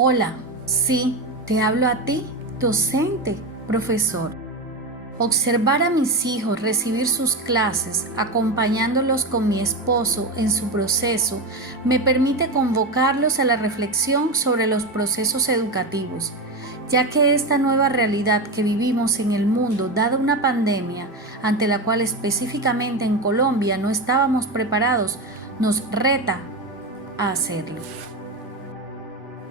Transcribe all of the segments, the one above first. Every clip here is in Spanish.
Hola, sí, te hablo a ti, docente, profesor. Observar a mis hijos recibir sus clases, acompañándolos con mi esposo en su proceso, me permite convocarlos a la reflexión sobre los procesos educativos, ya que esta nueva realidad que vivimos en el mundo, dada una pandemia ante la cual específicamente en Colombia no estábamos preparados, nos reta a hacerlo.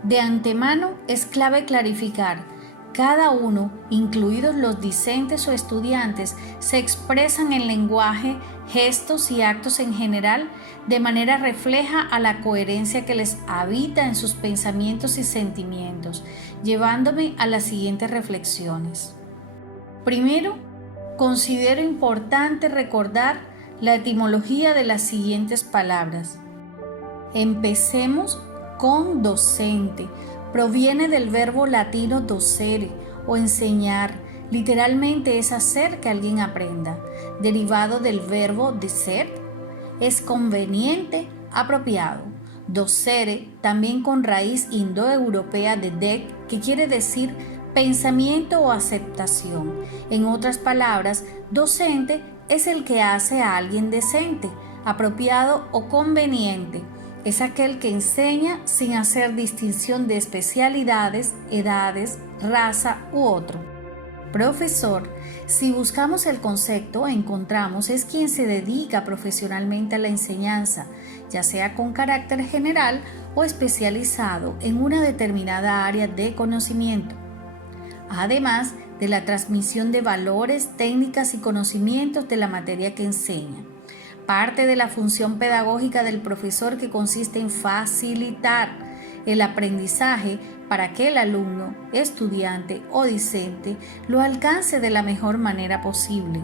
De antemano es clave clarificar, cada uno, incluidos los discentes o estudiantes, se expresan en lenguaje, gestos y actos en general de manera refleja a la coherencia que les habita en sus pensamientos y sentimientos, llevándome a las siguientes reflexiones. Primero, considero importante recordar la etimología de las siguientes palabras. Empecemos con docente. Proviene del verbo latino docere o enseñar. Literalmente es hacer que alguien aprenda. Derivado del verbo decer, es conveniente, apropiado. Docere, también con raíz indoeuropea de dec, que quiere decir pensamiento o aceptación. En otras palabras, docente es el que hace a alguien decente, apropiado o conveniente. Es aquel que enseña sin hacer distinción de especialidades, edades, raza u otro. Profesor, si buscamos el concepto, encontramos es quien se dedica profesionalmente a la enseñanza, ya sea con carácter general o especializado en una determinada área de conocimiento. Además de la transmisión de valores, técnicas y conocimientos de la materia que enseña. Parte de la función pedagógica del profesor que consiste en facilitar el aprendizaje para que el alumno, estudiante o discente lo alcance de la mejor manera posible.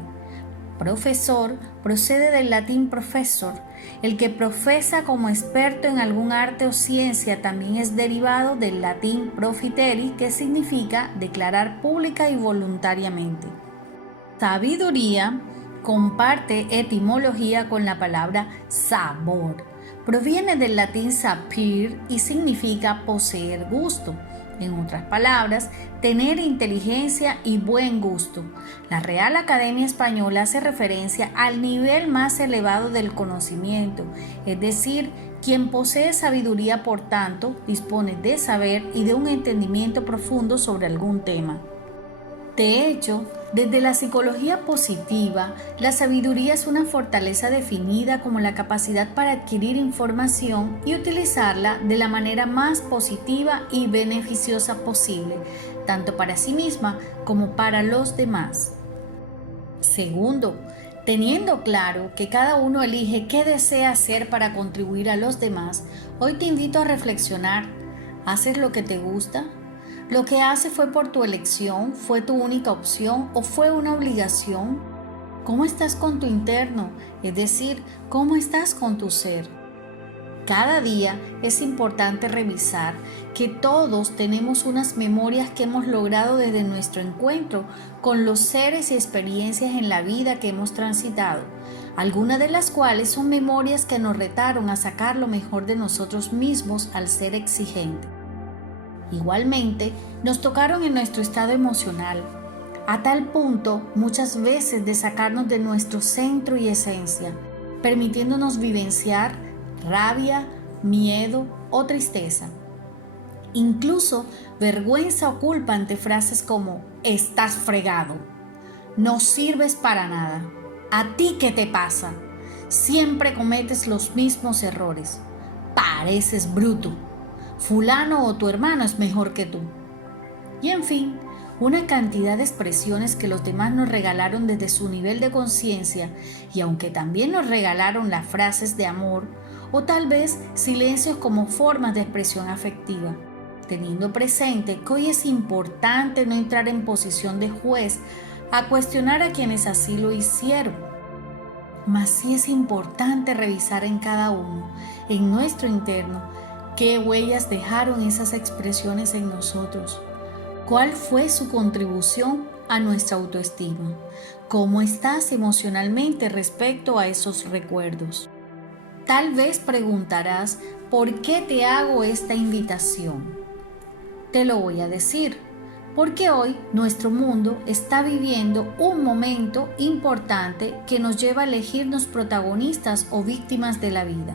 Profesor procede del latín professor. El que profesa como experto en algún arte o ciencia también es derivado del latín profiteri, que significa declarar pública y voluntariamente. Sabiduría comparte etimología con la palabra sabor. Proviene del latín sapere y significa poseer gusto. En otras palabras, tener inteligencia y buen gusto. La Real Academia Española hace referencia al nivel más elevado del conocimiento, es decir, quien posee sabiduría, por tanto, dispone de saber y de un entendimiento profundo sobre algún tema. De hecho, desde la psicología positiva, la sabiduría es una fortaleza definida como la capacidad para adquirir información y utilizarla de la manera más positiva y beneficiosa posible, tanto para sí misma como para los demás. Segundo, teniendo claro que cada uno elige qué desea hacer para contribuir a los demás, hoy te invito a reflexionar. ¿Haces lo que te gusta? ¿Lo que haces fue por tu elección, fue tu única opción o fue una obligación? ¿Cómo estás con tu interno? Es decir, ¿cómo estás con tu ser? Cada día es importante revisar que todos tenemos unas memorias que hemos logrado desde nuestro encuentro con los seres y experiencias en la vida que hemos transitado, algunas de las cuales son memorias que nos retaron a sacar lo mejor de nosotros mismos al ser exigentes. Igualmente, nos tocaron en nuestro estado emocional, a tal punto muchas veces de sacarnos de nuestro centro y esencia, permitiéndonos vivenciar rabia, miedo o tristeza. Incluso vergüenza o culpa ante frases como «estás fregado», «no sirves para nada», «a ti qué te pasa», «siempre cometes los mismos errores», «pareces bruto», «fulano o tu hermano es mejor que tú». Y en fin, una cantidad de expresiones que los demás nos regalaron desde su nivel de conciencia, y aunque también nos regalaron las frases de amor, o tal vez silencios como formas de expresión afectiva, teniendo presente que hoy es importante no entrar en posición de juez a cuestionar a quienes así lo hicieron. Mas sí es importante revisar en cada uno, en nuestro interno, qué huellas dejaron esas expresiones en nosotros. ¿Cuál fue su contribución a nuestra autoestima? ¿Cómo estás emocionalmente respecto a esos recuerdos? Tal vez preguntarás, ¿por qué te hago esta invitación? Te lo voy a decir, porque hoy nuestro mundo está viviendo un momento importante que nos lleva a elegirnos protagonistas o víctimas de la vida.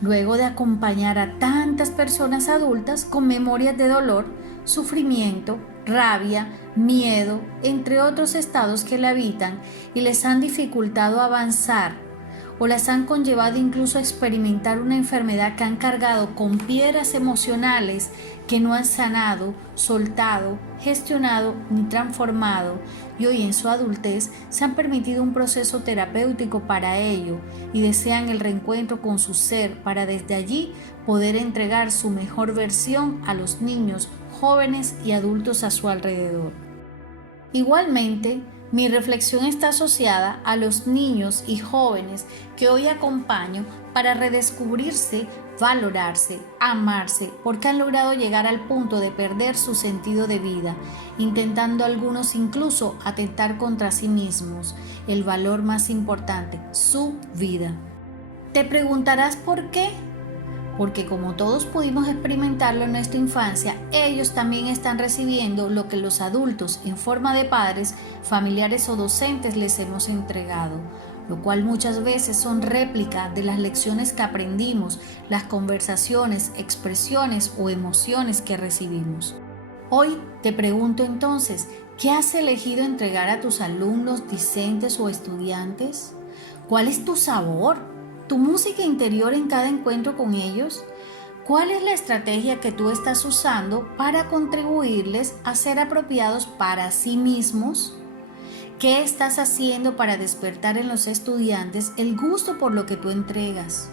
Luego de acompañar a tantas personas adultas con memorias de dolor, sufrimiento, rabia, miedo, entre otros estados que la habitan y les han dificultado avanzar o las han conllevado incluso a experimentar una enfermedad que han cargado con piedras emocionales que no han sanado, soltado, gestionado ni transformado, y hoy en su adultez se han permitido un proceso terapéutico para ello y desean el reencuentro con su ser para desde allí poder entregar su mejor versión a los niños, jóvenes y adultos a su alrededor. Igualmente, mi reflexión está asociada a los niños y jóvenes que hoy acompaño para redescubrirse, valorarse, amarse, porque han logrado llegar al punto de perder su sentido de vida, intentando algunos incluso atentar contra sí mismos, el valor más importante, su vida. Te preguntarás por qué. Porque como todos pudimos experimentarlo en nuestra infancia, ellos también están recibiendo lo que los adultos en forma de padres, familiares o docentes les hemos entregado, lo cual muchas veces son réplica de las lecciones que aprendimos, las conversaciones, expresiones o emociones que recibimos. Hoy te pregunto entonces, ¿qué has elegido entregar a tus alumnos, discentes o estudiantes? ¿Cuál es tu sabor? ¿Tu música interior en cada encuentro con ellos? ¿Cuál es la estrategia que tú estás usando para contribuirles a ser apropiados para sí mismos? ¿Qué estás haciendo para despertar en los estudiantes el gusto por lo que tú entregas?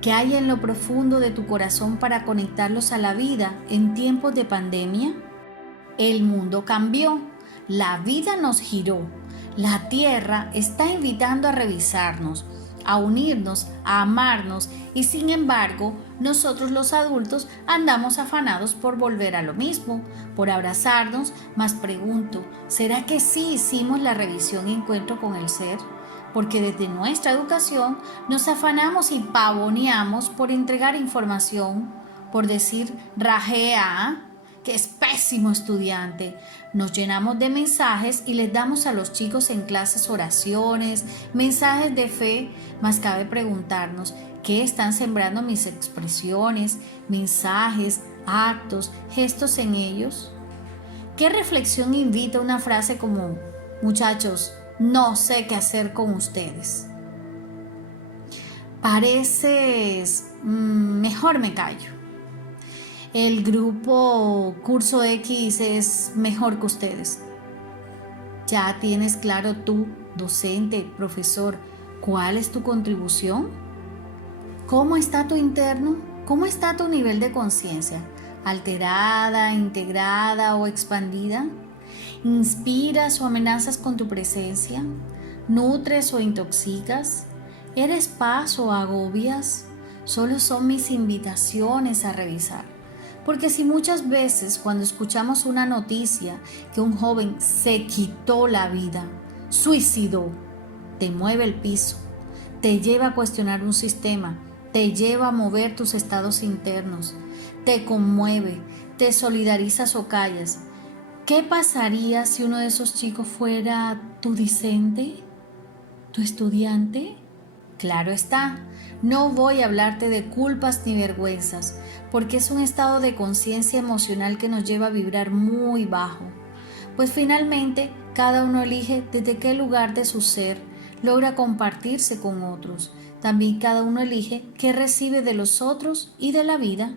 ¿Qué hay en lo profundo de tu corazón para conectarlos a la vida en tiempos de pandemia? El mundo cambió, la vida nos giró, la tierra está invitando a revisarnos, a unirnos, a amarnos y sin embargo, nosotros los adultos andamos afanados por volver a lo mismo, por abrazarnos, mas pregunto, ¿será que sí hicimos la revisión y encuentro con el ser? Porque desde nuestra educación nos afanamos y pavoneamos por entregar información, por decir rajea, que es pésimo estudiante. Nos llenamos de mensajes y les damos a los chicos en clases oraciones, mensajes de fe, mas cabe preguntarnos, ¿qué están sembrando mis expresiones, mensajes, actos, gestos en ellos? ¿Qué reflexión invita una frase como, muchachos, no sé qué hacer con ustedes? Pareces, mejor me callo. El grupo Curso X es mejor que ustedes. Ya tienes claro tú, docente, profesor, cuál es tu contribución. ¿Cómo está tu interno? ¿Cómo está tu nivel de conciencia? ¿Alterada, integrada o expandida? ¿Inspiras o amenazas con tu presencia? ¿Nutres o intoxicas? ¿Eres paz o agobias? Solo son mis invitaciones a revisar. Porque si muchas veces cuando escuchamos una noticia que un joven se quitó la vida, suicidó, te mueve el piso, te lleva a cuestionar un sistema, te lleva a mover tus estados internos, te conmueve, te solidarizas o callas, ¿qué pasaría si uno de esos chicos fuera tu discente, tu estudiante? Claro está, no voy a hablarte de culpas ni vergüenzas, porque es un estado de conciencia emocional que nos lleva a vibrar muy bajo. Pues finalmente, cada uno elige desde qué lugar de su ser logra compartirse con otros. También cada uno elige qué recibe de los otros y de la vida.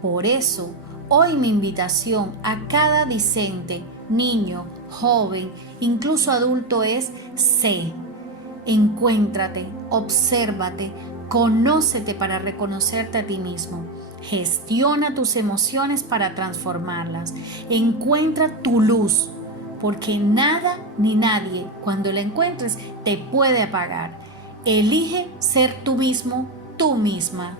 Por eso, hoy mi invitación a cada discente, niño, joven, incluso adulto es sé. Encuéntrate, obsérvate, conócete para reconocerte a ti mismo. Gestiona tus emociones para transformarlas. Encuentra tu luz, porque nada ni nadie, cuando la encuentres, te puede apagar. Elige ser tú mismo, tú misma.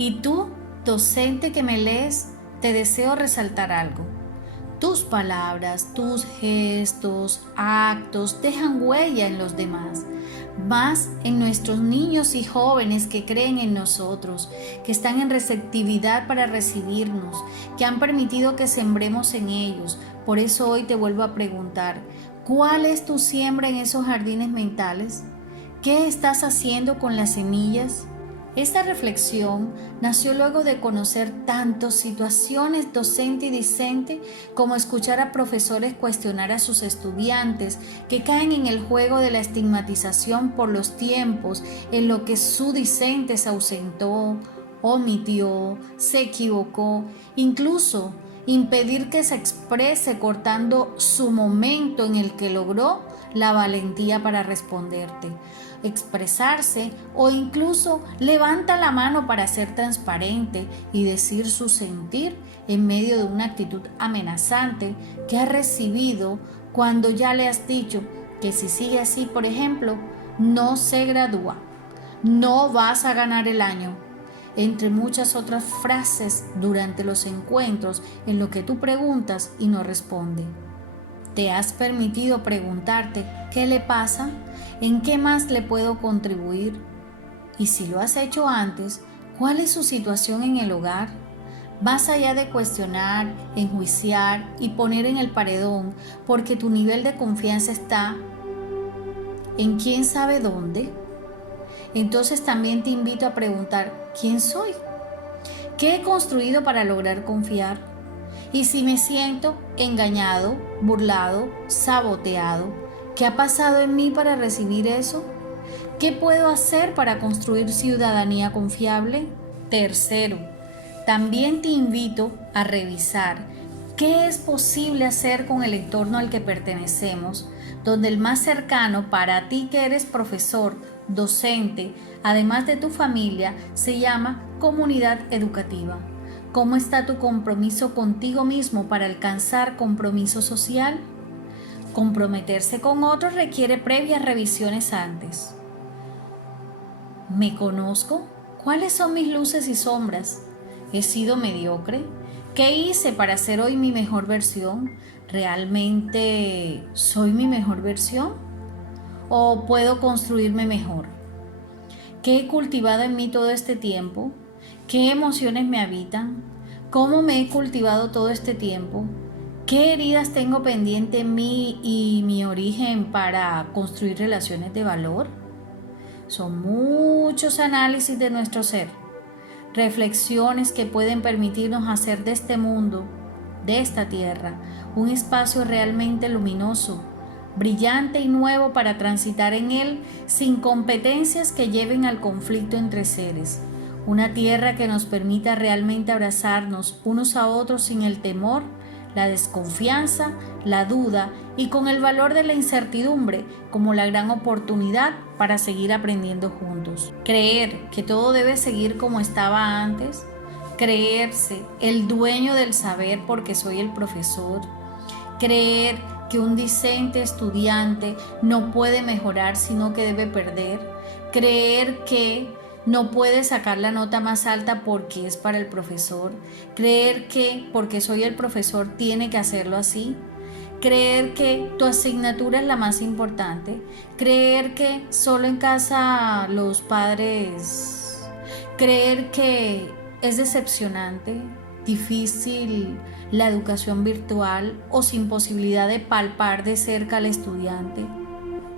Y tú, docente que me lees, te deseo resaltar algo. Tus palabras, tus gestos, actos dejan huella en los demás, más en nuestros niños y jóvenes que creen en nosotros, que están en receptividad para recibirnos, que han permitido que sembremos en ellos. Por eso hoy te vuelvo a preguntar, ¿cuál es tu siembra en esos jardines mentales? ¿Qué estás haciendo con las semillas? Esta reflexión nació luego de conocer tantas situaciones docente y discente como escuchar a profesores cuestionar a sus estudiantes que caen en el juego de la estigmatización por los tiempos en lo que su discente se ausentó, omitió, se equivocó, incluso impedir que se exprese cortando su momento en el que logró la valentía para responderte, expresarse o incluso levanta la mano para ser transparente y decir su sentir en medio de una actitud amenazante que ha recibido cuando ya le has dicho que si sigue así, por ejemplo, no se gradúa, no vas a ganar el año, entre muchas otras frases durante los encuentros en lo que tú preguntas y no responde. ¿Te has permitido preguntarte qué le pasa? ¿En qué más le puedo contribuir? Y si lo has hecho antes, ¿cuál es su situación en el hogar? Más allá de cuestionar, enjuiciar y poner en el paredón, porque tu nivel de confianza está en quién sabe dónde, entonces también te invito a preguntar, ¿quién soy? ¿Qué he construido para lograr confiar? Y si me siento engañado, burlado, saboteado, ¿qué ha pasado en mí para recibir eso? ¿Qué puedo hacer para construir ciudadanía confiable? Tercero, también te invito a revisar qué es posible hacer con el entorno al que pertenecemos, donde el más cercano para ti que eres profesor, docente, además de tu familia, se llama comunidad educativa. ¿Cómo está tu compromiso contigo mismo para alcanzar compromiso social? Comprometerse con otros requiere previas revisiones antes. ¿Me conozco? ¿Cuáles son mis luces y sombras? ¿He sido mediocre? ¿Qué hice para ser hoy mi mejor versión? ¿Realmente soy mi mejor versión? ¿O puedo construirme mejor? ¿Qué he cultivado en mí todo este tiempo? ¿Qué emociones me habitan? ¿Cómo me he cultivado todo este tiempo? ¿Qué heridas tengo pendiente en mí y mi origen para construir relaciones de valor? Son muchos análisis de nuestro ser, reflexiones que pueden permitirnos hacer de este mundo, de esta tierra, un espacio realmente luminoso, brillante y nuevo para transitar en él sin competencias que lleven al conflicto entre seres. Una tierra que nos permita realmente abrazarnos unos a otros sin el temor, la desconfianza, la duda y con el valor de la incertidumbre como la gran oportunidad para seguir aprendiendo juntos. Creer que todo debe seguir como estaba antes, creerse el dueño del saber porque soy el profesor, creer que un discente estudiante no puede mejorar sino que debe perder, creer que no puede sacar la nota más alta porque es para el profesor, creer que porque soy el profesor tiene que hacerlo así, creer que tu asignatura es la más importante, creer que solo en casa los padres, creer que es decepcionante, difícil la educación virtual o sin posibilidad de palpar de cerca al estudiante.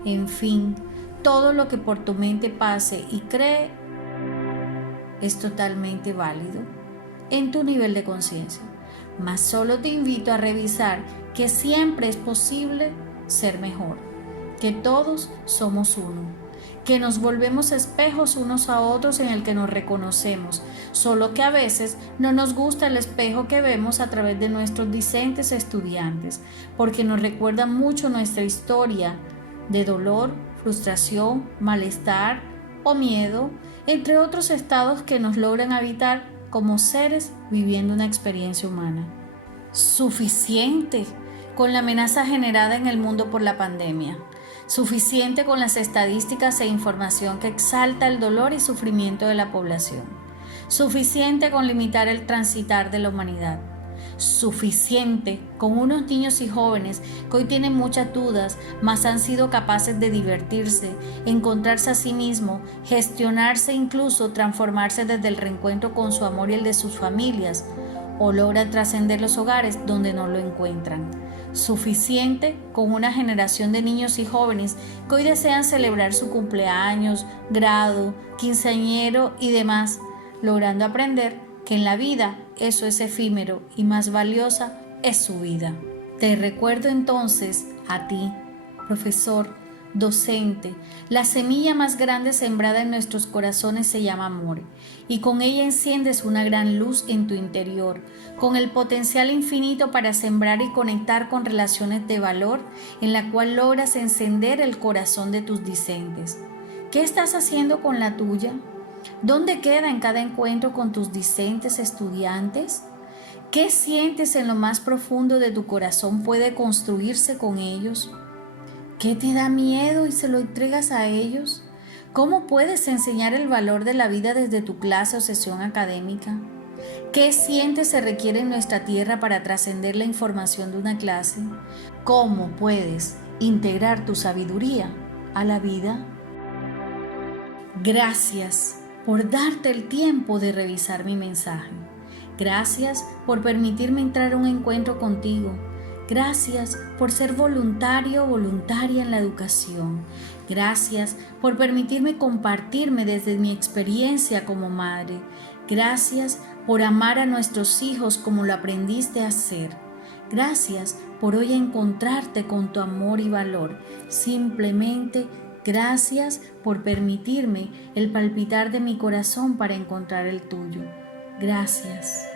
En fin, todo lo que por tu mente pase y cree es totalmente válido en tu nivel de conciencia, mas solo te invito a revisar que siempre es posible ser mejor, que todos somos uno, que nos volvemos espejos unos a otros en el que nos reconocemos, solo que a veces no nos gusta el espejo que vemos a través de nuestros discentes estudiantes, porque nos recuerda mucho nuestra historia de dolor, frustración, malestar o miedo, entre otros estados que nos logran habitar como seres viviendo una experiencia humana. Suficiente con la amenaza generada en el mundo por la pandemia. Suficiente con las estadísticas e información que exalta el dolor y sufrimiento de la población. Suficiente con limitar el transitar de la humanidad. Suficiente con unos niños y jóvenes que hoy tienen muchas dudas, mas han sido capaces de divertirse, encontrarse a sí mismos, gestionarse e incluso transformarse desde el reencuentro con su amor y el de sus familias, o logran trascender los hogares donde no lo encuentran. Suficiente con una generación de niños y jóvenes que hoy desean celebrar su cumpleaños, grado, quinceañero y demás, logrando aprender que en la vida eso es efímero y más valiosa es su vida. Te recuerdo entonces a ti, profesor, docente, la semilla más grande sembrada en nuestros corazones se llama amor, y con ella enciendes una gran luz en tu interior, con el potencial infinito para sembrar y conectar con relaciones de valor en la cual logras encender el corazón de tus discentes. ¿Qué estás haciendo con la tuya? ¿Dónde queda en cada encuentro con tus discentes estudiantes? ¿Qué sientes en lo más profundo de tu corazón puede construirse con ellos? ¿Qué te da miedo y se lo entregas a ellos? ¿Cómo puedes enseñar el valor de la vida desde tu clase o sesión académica? ¿Qué sientes se requiere en nuestra tierra para trascender la información de una clase? ¿Cómo puedes integrar tu sabiduría a la vida? Gracias por darte el tiempo de revisar mi mensaje. Gracias por permitirme entrar a un encuentro contigo. Gracias por ser voluntario o voluntaria en la educación. Gracias por permitirme compartirme desde mi experiencia como madre. Gracias por amar a nuestros hijos como lo aprendiste a hacer. Gracias por hoy encontrarte con tu amor y valor. Simplemente gracias por permitirme el palpitar de mi corazón para encontrar el tuyo. Gracias.